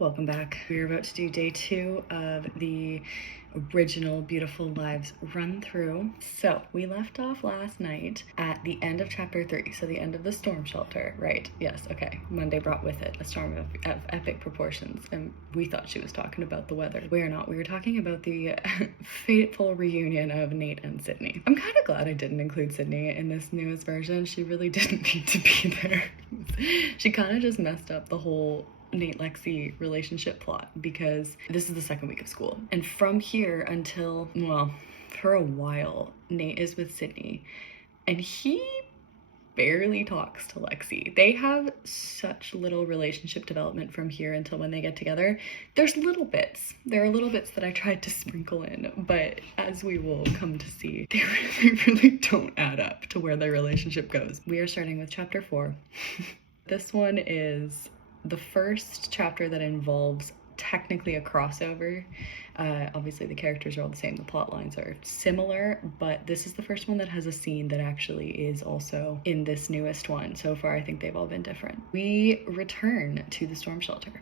Welcome back. We are about to do day 2 of the original Beautiful Lives run through. So we left off last night at the end of chapter 3, so the end of the storm shelter, right? Yes, okay. Monday brought with it a storm of epic proportions, and we thought she was talking about the weather. We're not. We were talking about the fateful reunion of Nate and Sydney. I'm kind of glad I didn't include Sydney in this newest version. She really didn't need to be there. She kind of just messed up the whole Nate-Lexi relationship plot because this is the second week of school. And from here until, well, for a while, Nate is with Sydney and he barely talks to Lexi. They have such little relationship development from here until when they get together. There's little bits. There are little bits that I tried to sprinkle in, but as we will come to see, they really don't add up to where their relationship goes. We are starting with chapter 4. This one is the first chapter that involves technically a crossover. Obviously the characters are all the same, the plot lines are similar, but this is the first one that has a scene that actually is also in this newest one. So far I think they've all been different. We return to the storm shelter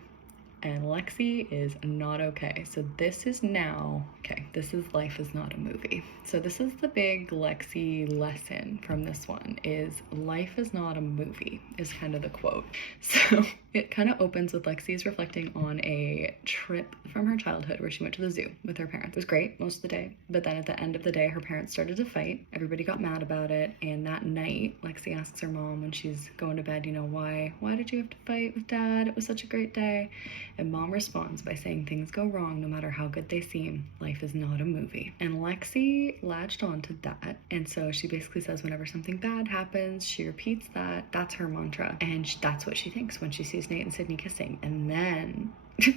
and Lexi is not okay. So this is now, okay, this is Life is Not a Movie. So this is the big Lexi lesson from this one, is life is not a movie, is kind of the quote. So it kind of opens with Lexi's reflecting on a trip from her childhood where she went to the zoo with her parents. It was great most of the day, but then at the end of the day, her parents started to fight. Everybody got mad about it, and that night, Lexi asks her mom when she's going to bed, you know, why did you have to fight with Dad? It was such a great day. And Mom responds by saying things go wrong no matter how good they seem. Life is not a movie. And Lexi latched on to that. And so she basically says whenever something bad happens, she repeats that. That's her mantra. And that's what she thinks when she sees Nate and Sydney kissing. And then at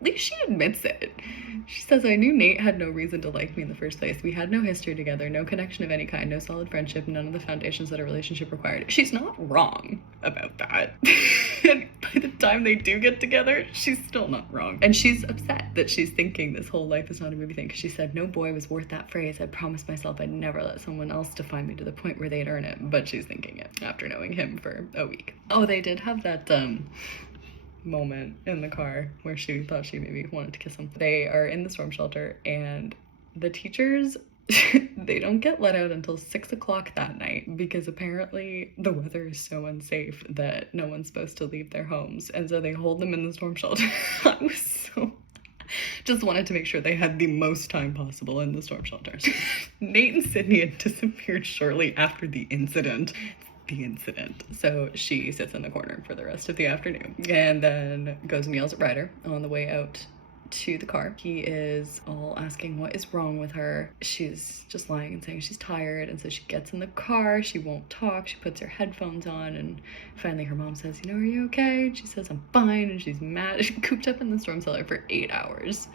least she admits it. She says, I knew Nate had no reason to like me in the first place. We had no history together, no connection of any kind, no solid friendship, none of the foundations that a relationship required. She's not wrong about that. And by the time they do get together, she's still not wrong. And she's upset that she's thinking this whole life is not a movie thing, because she said, no boy was worth that phrase. I promised myself I'd never let someone else define me to the point where they'd earn it. But she's thinking it after knowing him for a week. Oh, they did have that, moment in the car where she thought she maybe wanted to kiss him. They are in the storm shelter and the teachers they don't get let out until 6 o'clock that night because apparently the weather is so unsafe that no one's supposed to leave their homes, and so they hold them in the storm shelter. I was so just wanted to make sure they had the most time possible in the storm shelters. Nate and Sydney had disappeared shortly after the incident. So she sits in the corner for the rest of the afternoon and then goes and yells at Ryder on the way out to the car. He is all asking what is wrong with her. She's just lying and saying she's tired, and so she gets in the car. She won't talk. She puts her headphones on, and finally her mom says, you know, are you okay? And she says, I'm fine, and she's mad. She's cooped up in the storm cellar for 8 hours.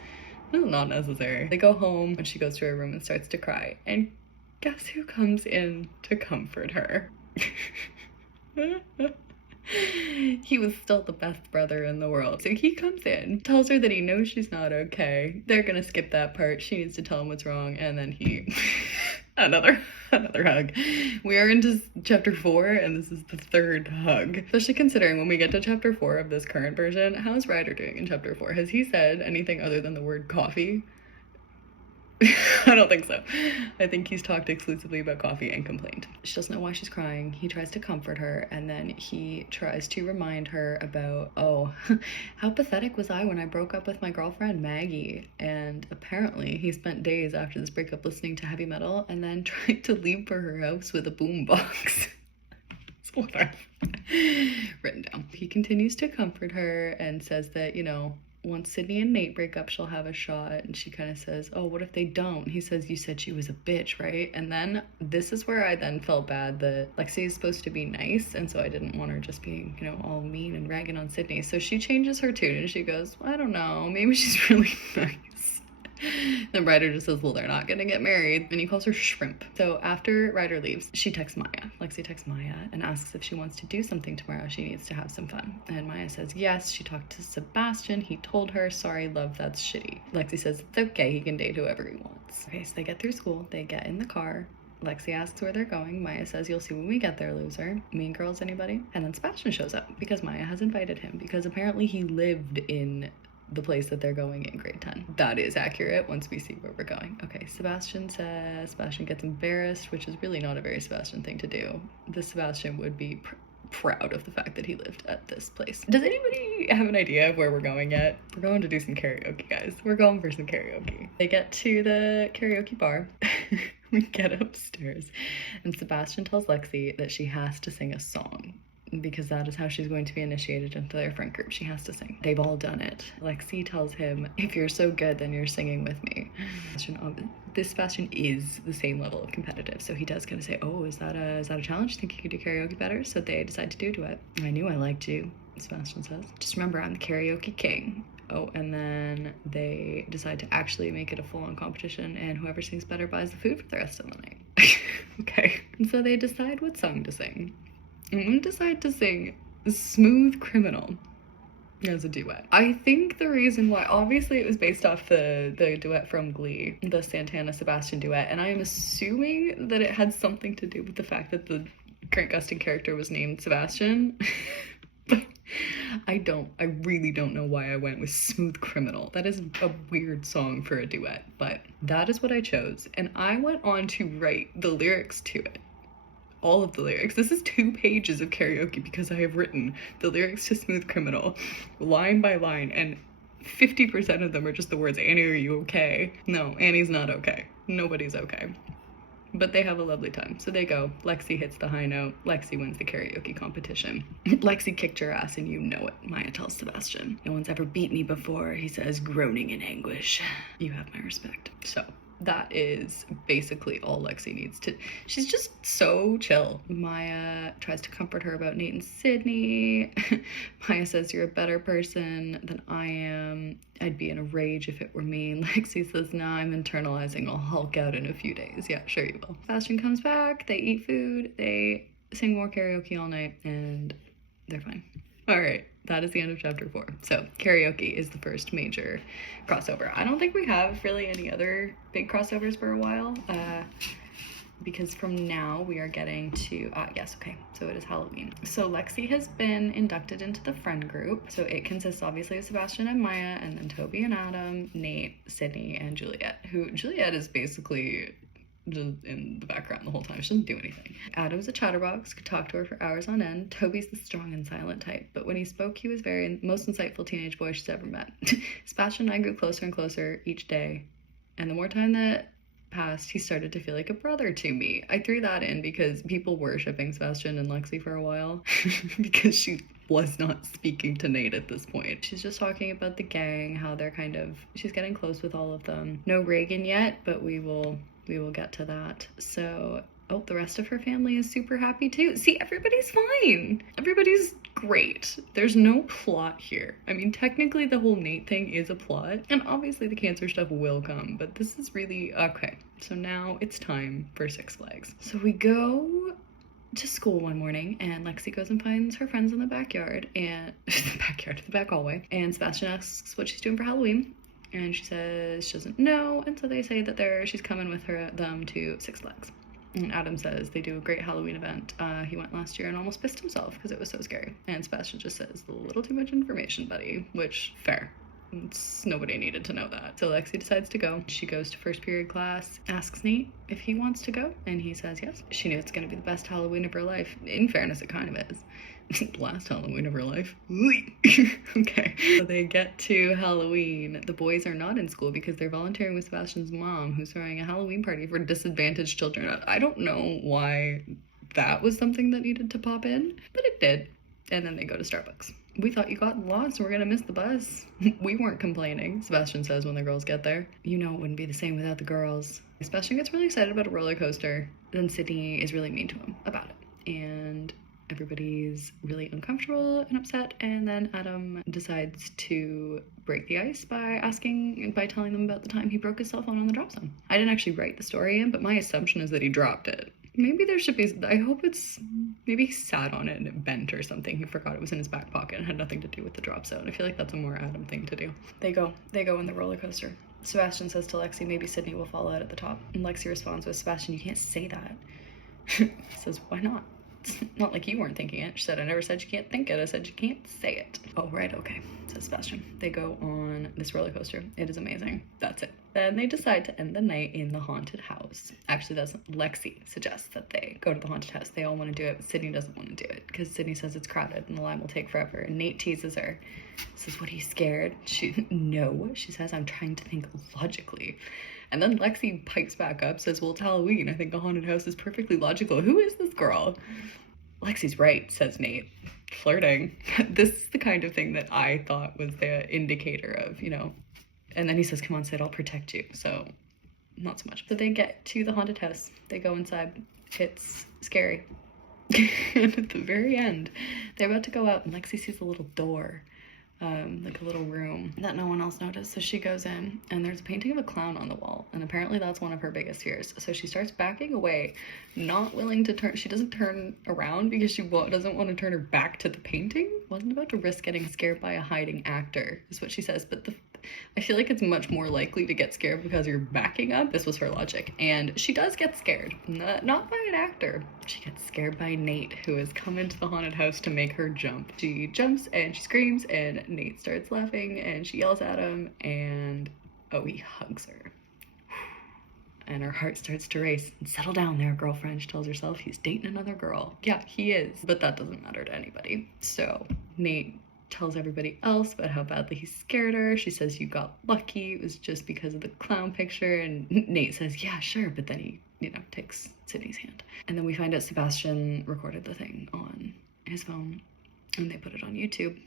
This is not necessary. They go home and she goes to her room and starts to cry, and guess who comes in to comfort her? He was still the best brother in the world. So he comes in, tells her that he knows she's not okay. They're gonna skip that part. She needs to tell him what's wrong, and then he another hug. We are into chapter 4 and this is the third hug. Especially considering when we get to chapter 4 of this current version, how's Ryder doing in chapter 4? Has he said anything other than the word coffee? I don't think so. I think he's talked exclusively about coffee and complained. She doesn't know why she's crying. He tries to comfort her, and then he tries to remind her about, oh, how pathetic was I when I broke up with my girlfriend Maggie? And apparently he spent days after this breakup listening to heavy metal and then tried to leave for her house with a boombox. That's what I've written down. He continues to comfort her and says that, you know, once Sydney and Nate break up, she'll have a shot. And she kind of says, oh, what if they don't? He says, you said she was a bitch, right? And then this is where I then felt bad that Lexi is supposed to be nice, and so I didn't want her just being, you know, all mean and ragging on Sydney. So she changes her tune and she goes, I don't know, maybe she's really nice. Then Ryder just says, well, they're not gonna get married, and he calls her shrimp. So after Ryder leaves, she texts Maya. Lexi texts Maya and asks if she wants to do something tomorrow. She needs to have some fun. And Maya says yes. She talked to Sebastian. He told her, sorry, love, that's shitty. Lexi says it's okay, he can date whoever he wants. Okay, so they get through school. They get in the car. Lexi asks where they're going. Maya says, "You'll see when we get there, loser." Mean Girls, anybody? And then Sebastian shows up because Maya has invited him because apparently he lived in the place that they're going in grade 10. That is accurate once we see where we're going. Okay, Sebastian gets embarrassed, which is really not a very Sebastian thing to do. The Sebastian would be proud of the fact that he lived at this place. Does anybody have an idea of where we're going yet? We're going to do some karaoke, guys. We're going for some karaoke. They get to the karaoke bar. We get upstairs and Sebastian tells Lexi that she has to sing a song because that is how she's going to be initiated into their friend group. She has to sing. They've all done it. Lexi tells him, "If you're so good, then you're singing with me." This Sebastian is the same level of competitive, so he does kind of say, "Oh, is that a challenge? Think you could do karaoke better?" So they decide to do a duet. "I knew I liked you," Sebastian says. "Just remember, I'm the karaoke king." Oh, and then they decide to actually make it a full-on competition, and whoever sings better buys the food for the rest of the night. Okay. And so they decide what song to sing. And we decide to sing Smooth Criminal as a duet. I think the reason why, obviously it was based off the duet from Glee, the Santana-Sebastian duet, and I am assuming that it had something to do with the fact that the Grant Gustin character was named Sebastian. But I really don't know why I went with Smooth Criminal. That is a weird song for a duet, but that is what I chose. And I went on to write the lyrics to it. All of the lyrics. This is 2 pages of karaoke because I have written the lyrics to Smooth Criminal line by line, and 50% of them are just the words, "Annie, are you okay?" No, Annie's not okay. Nobody's okay. But they have a lovely time. So they go. Lexi hits the high note. Lexi wins the karaoke competition. Lexi kicked your ass and you know it, Maya tells Sebastian. "No one's ever beat me before," he says, groaning in anguish. You have my respect. So that is basically all Lexi needs to. She's just so chill. Maya tries to comfort her about Nate and Sydney. Maya says, "You're a better person than I am. I'd be in a rage if it were me." Lexi says, "Nah, I'm internalizing. I'll Hulk out in a few days." Yeah, sure you will. Sebastian comes back. They eat food. They sing more karaoke all night, and they're fine. All right, that is the end of chapter 4. So karaoke is the first major crossover. I don't think we have really any other big crossovers for a while, because from now we are getting to, yes, okay, so it is Halloween. So Lexi has been inducted into the friend group. So it consists obviously of Sebastian and Maya, and then Toby and Adam, Nate, Sydney, and Juliet, who Juliet is basically just in the background the whole time. She doesn't do anything. Adam's a chatterbox, could talk to her for hours on end. Toby's the strong and silent type, but when he spoke, he was most insightful teenage boy she's ever met. Sebastian and I grew closer and closer each day, and the more time that passed, he started to feel like a brother to me. I threw that in because people were shipping Sebastian and Lexi for a while because she was not speaking to Nate at this point. She's just talking about the gang, how they're she's getting close with all of them. No Reagan yet, but we will get to that. So, the rest of her family is super happy too. See, everybody's fine. Everybody's great. There's no plot here. I mean, technically the whole Nate thing is a plot, and obviously the cancer stuff will come, but this is really, okay. So now it's time for Six Flags. So we go to school one morning, and Lexi goes and finds her friends in the backyard, and the back hallway, and Sebastian asks what she's doing for Halloween. And she says she doesn't know, and so they say that she's coming with them to Six Flags. And Adam says they do a great Halloween event. He went last year and almost pissed himself because it was so scary. And Sebastian just says, "A little too much information, buddy," which, fair. Nobody needed to know that. So Lexi decides to go. She goes to first period class, asks Nate if he wants to go, and he says yes. She knew it's going to be the best Halloween of her life. In fairness, it kind of is. Last Halloween of her life. Okay. So they get to Halloween. The boys are not in school because they're volunteering with Sebastian's mom, who's throwing a Halloween party for disadvantaged children. I don't know why that was something that needed to pop in, but it did. And then they go to Starbucks. "We thought you got lost and we're gonna miss the bus." We weren't complaining, Sebastian says when the girls get there. "You know it wouldn't be the same without the girls." Sebastian gets really excited about a roller coaster. Then Sydney is really mean to him about it. And everybody's really uncomfortable and upset, and then Adam decides to break the ice by telling them about the time he broke his cell phone on the drop zone. I didn't actually write the story in, but my assumption is that he dropped it. Maybe there should be, I hope maybe he sat on it and it bent or something. He forgot it was in his back pocket and had nothing to do with the drop zone. I feel like that's a more Adam thing to do. They go in the roller coaster. Sebastian says to Lexi, maybe Sydney will fall out at the top. And Lexi responds with, Sebastian, you can't say that. Says, why not? It's not like you weren't thinking it. She said, I never said you can't think it. I said you can't say it. Oh, right, okay, says Sebastian. They go on this roller coaster. It is amazing. That's it. Then they decide to end the night in the haunted house. Actually, that's Lexi suggests that they go to the haunted house. They all want to do it, but Sydney doesn't want to do it because Sydney says it's crowded and the line will take forever. And Nate teases her. Says, what, are you scared? No. She says, I'm trying to think logically. And then Lexi pipes back up, says, well, it's Halloween. I think a haunted house is perfectly logical. Who is this girl? Lexi's right, says Nate. Flirting. This is the kind of thing that I thought was the indicator of, you know. And then he says, come on, Sid, I'll protect you. So, not so much. So they get to the haunted house. They go inside. It's scary. And at the very end, they're about to go out, and Lexi sees a little door. Like a little room that no one else noticed. So she goes in and there's a painting of a clown on the wall, and apparently that's one of her biggest fears. So she starts backing away, not willing to turn. She doesn't turn around because she doesn't want to turn her back to the painting. Wasn't about to risk getting scared by a hiding actor, is what she says. But I feel like it's much more likely to get scared because you're backing up. This was her logic. And she does get scared. Not by an actor. She gets scared by Nate, who has come into the haunted house to make her jump. She jumps and she screams, and Nate starts laughing and she yells at him, and oh, he hugs her. And her heart starts to race. Settle down there, girlfriend, she tells herself. He's dating another girl. Yeah, he is. But that doesn't matter to anybody. So Nate tells everybody else about how badly he scared her. She says, you got lucky. It was just because of the clown picture. And Nate says, yeah, sure. But then he, takes Sydney's hand. And then we find out Sebastian recorded the thing on his phone and they put it on YouTube.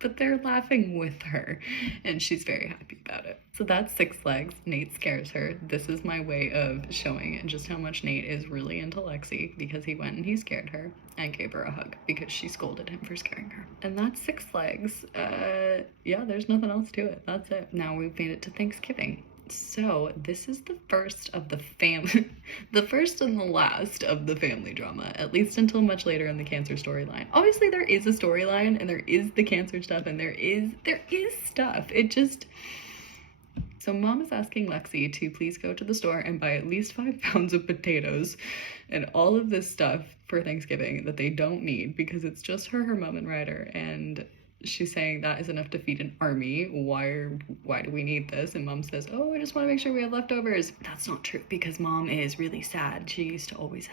But they're laughing with her and she's very happy about it. So that's Six Flags. Nate scares her. This is my way of showing just how much Nate is really into Lexi, because he went and he scared her and gave her a hug because she scolded him for scaring her. And that's Six Flags. Yeah, there's nothing else to it. That's it. Now we've made it to Thanksgiving. So this is the first of the the first and the last of the family drama, at least until much later in the cancer storyline. Obviously there is a storyline and there is the cancer stuff and there is stuff. It just... So mom is asking Lexi to please go to the store and buy at least 5 pounds of potatoes and all of this stuff for Thanksgiving that they don't need because it's just her mom and Ryder, and she's saying that is enough to feed an army. Why do we need this? And mom says, oh, I just want to make sure we have leftovers. That's not true, because mom is really sad. She used to always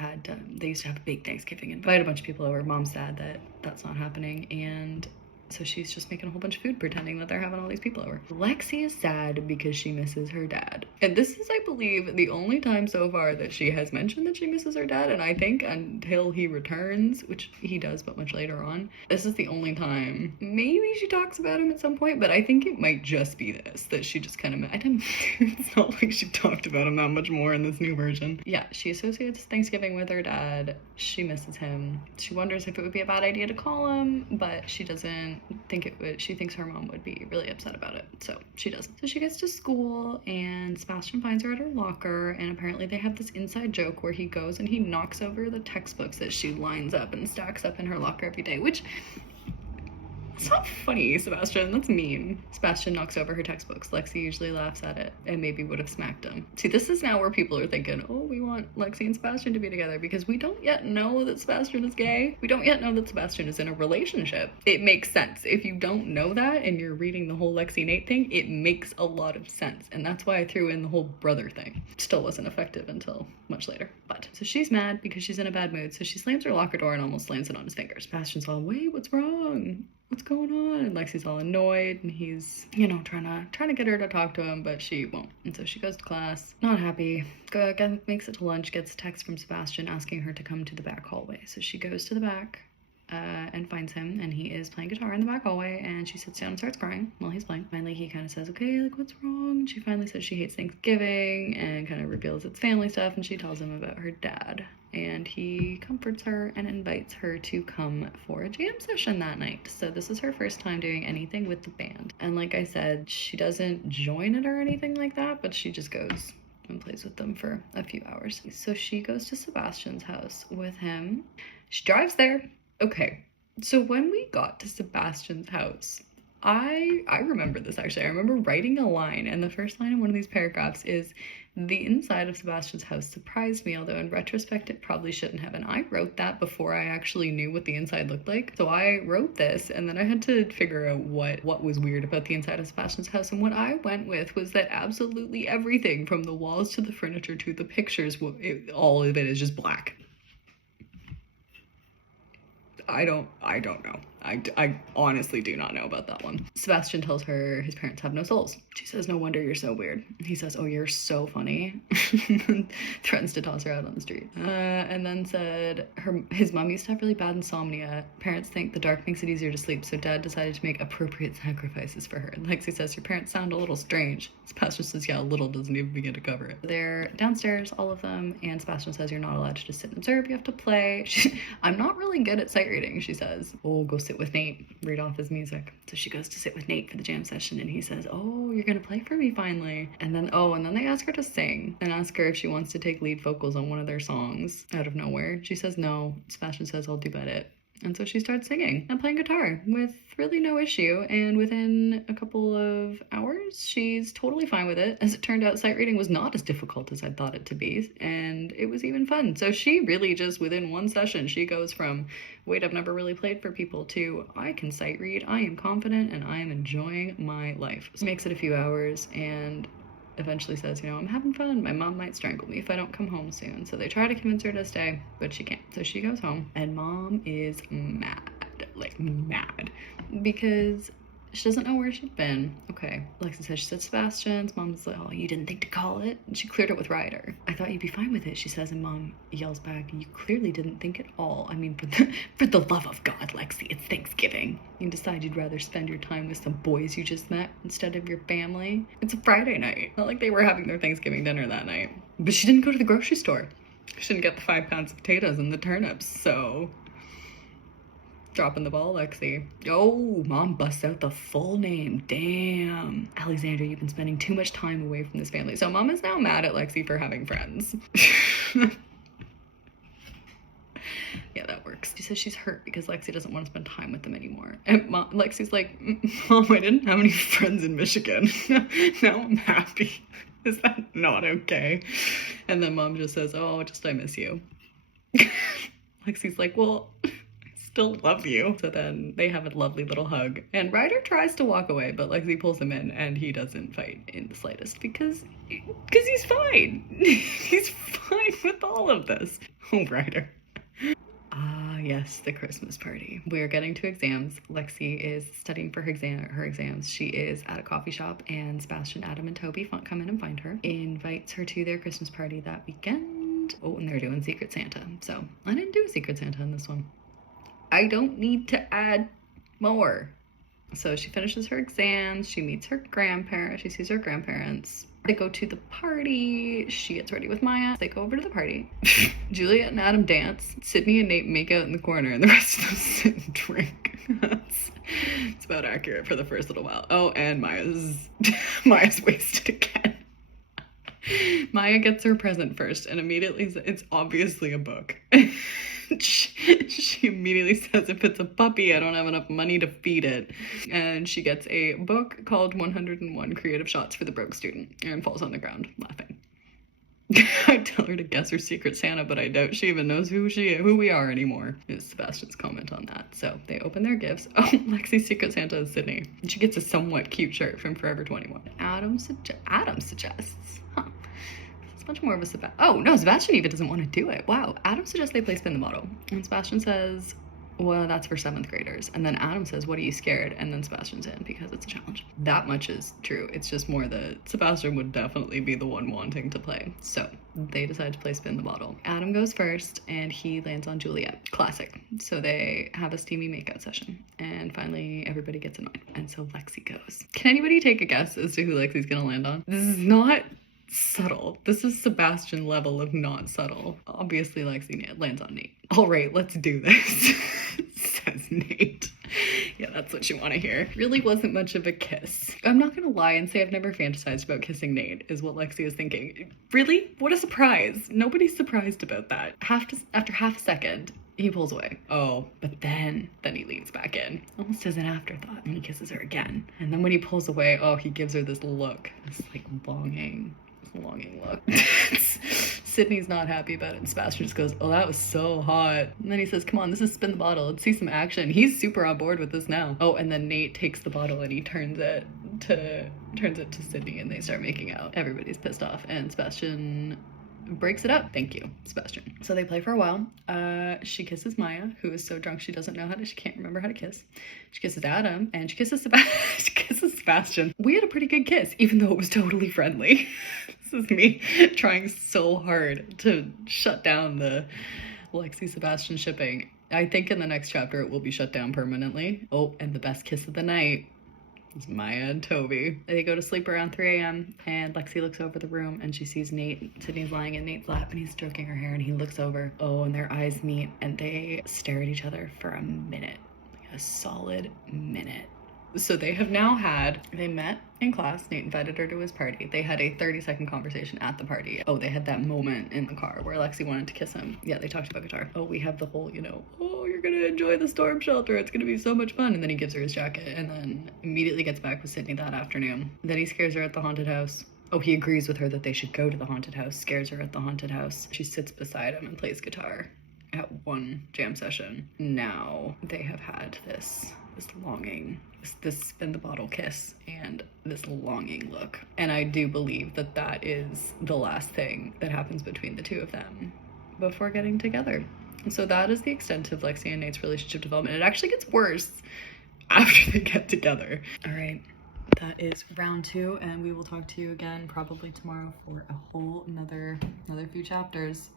they used to have a big Thanksgiving and invite a bunch of people over. Mom's sad that that's not happening, and so she's just making a whole bunch of food pretending that they're having all these people over. Lexi is sad because she misses her dad. And this is, I believe, the only time so far that she has mentioned that she misses her dad, and I think until he returns, which he does but much later on, this is the only time. Maybe she talks about him at some point, but I think it might just be this, that she just kind of... it's not like she talked about him that much more in this new version. Yeah, she associates Thanksgiving with her dad. She misses him. She wonders if it would be a bad idea to call him, but she doesn't think it would. She thinks her mom would be really upset about it, so she doesn't. So she gets to school and Sebastian finds her at her locker, and apparently they have this inside joke where he goes and he knocks over the textbooks that she lines up and stacks up in her locker every day, which... it's not funny, Sebastian. That's mean. Sebastian knocks over her textbooks. Lexi usually laughs at it and maybe would have smacked him. See, this is now where people are thinking, oh, we want Lexi and Sebastian to be together, because we don't yet know that Sebastian is gay. We don't yet know that Sebastian is in a relationship. It makes sense. If you don't know that and you're reading the whole Lexi Nate thing, it makes a lot of sense. And that's why I threw in the whole brother thing. Still wasn't effective until much later. But so she's mad because she's in a bad mood. So she slams her locker door and almost slams it on his finger. Sebastian's all, wait, what's wrong? What's going on? And Lexi's all annoyed, and he's, trying to get her to talk to him, but she won't. And so she goes to class, not happy. Again, makes it to lunch, gets a text from Sebastian asking her to come to the back hallway. So she goes to the back and finds him, and he is playing guitar in the back hallway, and she sits down and starts crying while he's playing. Finally, he kind of says, okay, like, what's wrong? And she finally says she hates Thanksgiving and kind of reveals it's family stuff, and she tells him about her dad. And he comforts her and invites her to come for a jam session that night. So this is her first time doing anything with the band. And like I said, she doesn't join it or anything like that, but she just goes and plays with them for a few hours. So she goes to Sebastian's house with him. She drives there. Okay, so when we got to Sebastian's house, I remember this actually. I remember writing a line, and the first line in one of these paragraphs is, "The inside of Sebastian's house surprised me, although in retrospect it probably shouldn't have." And I wrote that before I actually knew what the inside looked like. So I wrote this, and then I had to figure out what was weird about the inside of Sebastian's house. And what I went with was that absolutely everything, from the walls to the furniture to the pictures, all of it is just black. I don't know. I honestly do not know about that one. Sebastian tells her his parents have no souls. She says, "No wonder you're so weird." He says, "Oh, you're so funny." Threatens to toss her out on the street. And then said his mom used to have really bad insomnia. Parents think the dark makes it easier to sleep, so dad decided to make appropriate sacrifices for her. Lexi says, "Your parents sound a little strange." Sebastian says, "Yeah, a little doesn't even begin to cover it." They're downstairs, all of them, and Sebastian says, "You're not allowed to just sit and observe, you have to play." "I'm not really good at sight reading," she says. "Oh, go sit with Nate, read off his music." So she goes to sit with Nate for the jam session, and he says, "Oh, you're gonna play for me finally." And then they ask her to sing and ask her if she wants to take lead vocals on one of their songs out of nowhere. She says no. Sebastian says, "I'll do it." And so she starts singing and playing guitar with really no issue, and within a couple of hours, she's totally fine with it. As it turned out, sight reading was not as difficult as I thought it to be, and it was even fun. So she really just, within one session, she goes from, "Wait, I've never really played for people," to, "I can sight read, I am confident, and I am enjoying my life." So makes it a few hours, and eventually says, "I'm having fun. My mom might strangle me if I don't come home soon." So they try to convince her to stay, but she can't. So she goes home, and mom is mad, like mad, because she doesn't know where she'd been. Okay, Lexi says she said Sebastian's. Mom's like, "Oh, you didn't think to call it?" And she cleared it with Ryder. "I thought you'd be fine with it," she says, and mom yells back, "You clearly didn't think at all. I mean, for the love of God, Lexi, it's Thanksgiving. You decide you'd rather spend your time with some boys you just met instead of your family. It's a Friday night. Not like they were having their Thanksgiving dinner that night." But she didn't go to the grocery store. She didn't get the 5 pounds of potatoes and the turnips, so dropping the ball, Lexi. Oh, mom busts out the full name. Damn. "Alexander, you've been spending too much time away from this family." So mom is now mad at Lexi for having friends. Yeah, that works. She says she's hurt because Lexi doesn't want to spend time with them anymore. And Lexi's like, "Mom, I didn't have any friends in Michigan. Now I'm happy. Is that not okay?" And then mom just says, "Oh, just I miss you." Lexi's like, "Well, still love you." So then they have a lovely little hug, and Ryder tries to walk away, but Lexi pulls him in, and he doesn't fight in the slightest because he's fine. He's fine with all of this. Oh, Ryder. Ah, yes, the Christmas party. We're getting to exams. Lexi is studying for her exams. She is at a coffee shop, and Sebastian, Adam, and Toby come in and find her. Invites her to their Christmas party that weekend. Oh, and they're doing Secret Santa. So I didn't do a Secret Santa in this one. I don't need to add more. So she finishes her exams. She meets her grandparents. She sees her grandparents. They go to the party. She gets ready with Maya. They go over to the party. Juliet and Adam dance. Sydney and Nate make out in the corner, and the rest of them sit and drink. It's about accurate for the first little while. Oh, and Maya's wasted again. Maya gets her present first, and immediately it's obviously a book. She immediately says, "If it's a puppy, I don't have enough money to feed it." And she gets a book called 101 Creative Shots for the Broke Student and falls on the ground laughing. I tell her to guess her Secret Santa, but I doubt she even knows who we are anymore, is Sebastian's comment on that. So they open their gifts. Oh, Lexi's Secret Santa is Sydney. And she gets a somewhat cute shirt from Forever 21. Adam suggests, much more of a Sebastian even doesn't want to do it. Wow. Adam suggests they play spin the bottle, and Sebastian says, "Well, that's for 7th graders." And then Adam says, "What are you scared?" And then Sebastian's in because it's a challenge. That much is true. It's just more that Sebastian would definitely be the one wanting to play. So they decide to play spin the bottle. Adam goes first, and he lands on Juliet. Classic. So they have a steamy makeout session, and finally everybody gets annoyed, and so Lexi goes. Can anybody take a guess as to who Lexi's gonna land on? This is not subtle. This is Sebastian level of not subtle. Obviously Lexi lands on Nate. "All right, let's do this," says Nate. Yeah, that's what you want to hear. Really wasn't much of a kiss. I'm not gonna lie and say I've never fantasized about kissing Nate, is what Lexi is thinking. Really? What a surprise. Nobody's surprised about that. After half a second, He pulls away. Oh, but then he leans back in, almost as an afterthought, and he kisses her again. And then when he pulls away, oh, he gives her this look, this like longing look. Sydney's not happy about it, and Sebastian just goes, oh, that was so hot. And then he says, come on, this is Spin the Bottle. Let's see some action. He's super on board with this now. Oh, and then Nate takes the bottle and he turns it to Sydney, and they start making out. Everybody's pissed off, and Sebastian breaks it up. Thank you, Sebastian. So they play for a while. She kisses Maya, who is so drunk she can't remember how to kiss. She kisses Adam, and she kisses Sebastian. We had a pretty good kiss, even though it was totally friendly. This is me trying so hard to shut down the Lexi Sebastian shipping. I think in the next chapter it will be shut down permanently. Oh, and the best kiss of the night. It's Maya and Toby. They go to sleep around 3 a.m. and Lexi looks over the room and she sees Nate. Sydney's lying in Nate's lap and he's stroking her hair and he looks over. Oh, and their eyes meet and they stare at each other for a minute. Like a solid minute. So they met in class. Nate invited her to his party. They had a 30-second conversation at the party. Oh, they had that moment in the car where Lexi wanted to kiss him. Yeah, they talked about guitar. Oh, we have the whole, oh, you're gonna enjoy the storm shelter. It's gonna be so much fun. And then he gives her his jacket and then immediately gets back with Sydney that afternoon. Then he scares her at the haunted house. Oh, he agrees with her that they should go to the haunted house, scares her at the haunted house. She sits beside him and plays guitar at one jam session. Now they have had this longing, this Spin the Bottle kiss and this longing look. And I do believe that is the last thing that happens between the two of them before getting together. And so that is the extent of Lexi and Nate's relationship development. It actually gets worse after they get together. All right, that is round 2, and we will talk to you again probably tomorrow for a whole another few chapters.